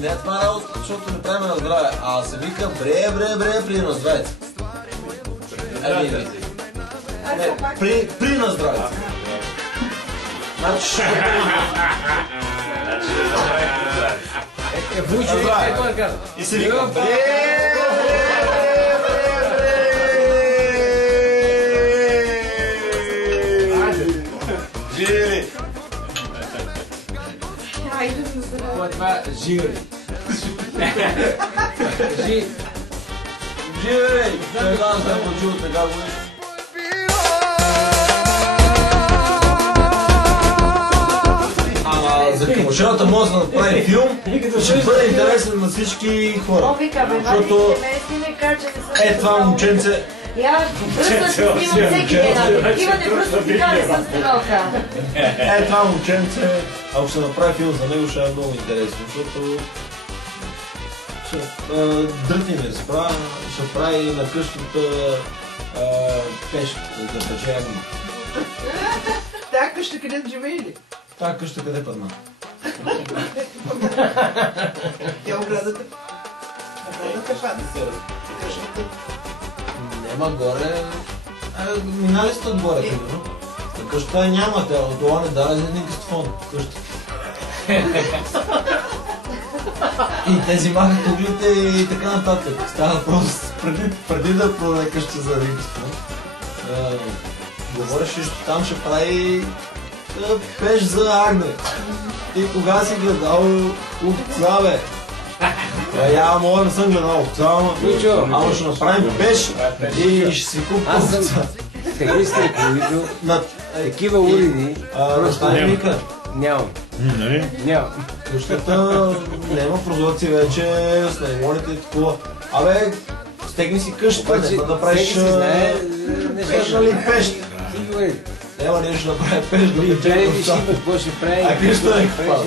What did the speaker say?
Не е това работа, защото не правим на здраве, а се вика бре при на здраве. При на здраве. Значи и се вика Жири! Това жири. Жири! Сега съм почул така го. За камушената може да направи филм, ще бъде интересен на всички хора. Защото това момченце... Я просто снимам всеки ден, имате просто финали с стрелка. Това момченце, ако ще направи филм за него, ще е много интересно, защото дрътни ми разправя, ще прави на къщата пешка, да пече ягни. Тая къща къде живее ли? Тая къща къде падна? Тя оградата. Оградата падна. Нема горе. Минали сте отгоре, примерно. Къща няма, тя от това не дава за един къстфон. Къща. И те взимаха куклите и така нататък. Става въпрос преди да продаде къща за един къстфон. Говореше, че там ще прави пеш за агне. И кога си гледал овца, бе? Я мога да съм гледал овца, ама ще направим пеш и ще си купа овца. Тегристи, които такива уреди просто вика. нямам. Нямам. Къщата няма прозорци вече, с наимоните и такова. Абе, стегни си къщата, не да правиш пеш, нали пеш? Няма нещо да прави пеш, да пече овца. Какво ще прави? А къщата не хвала.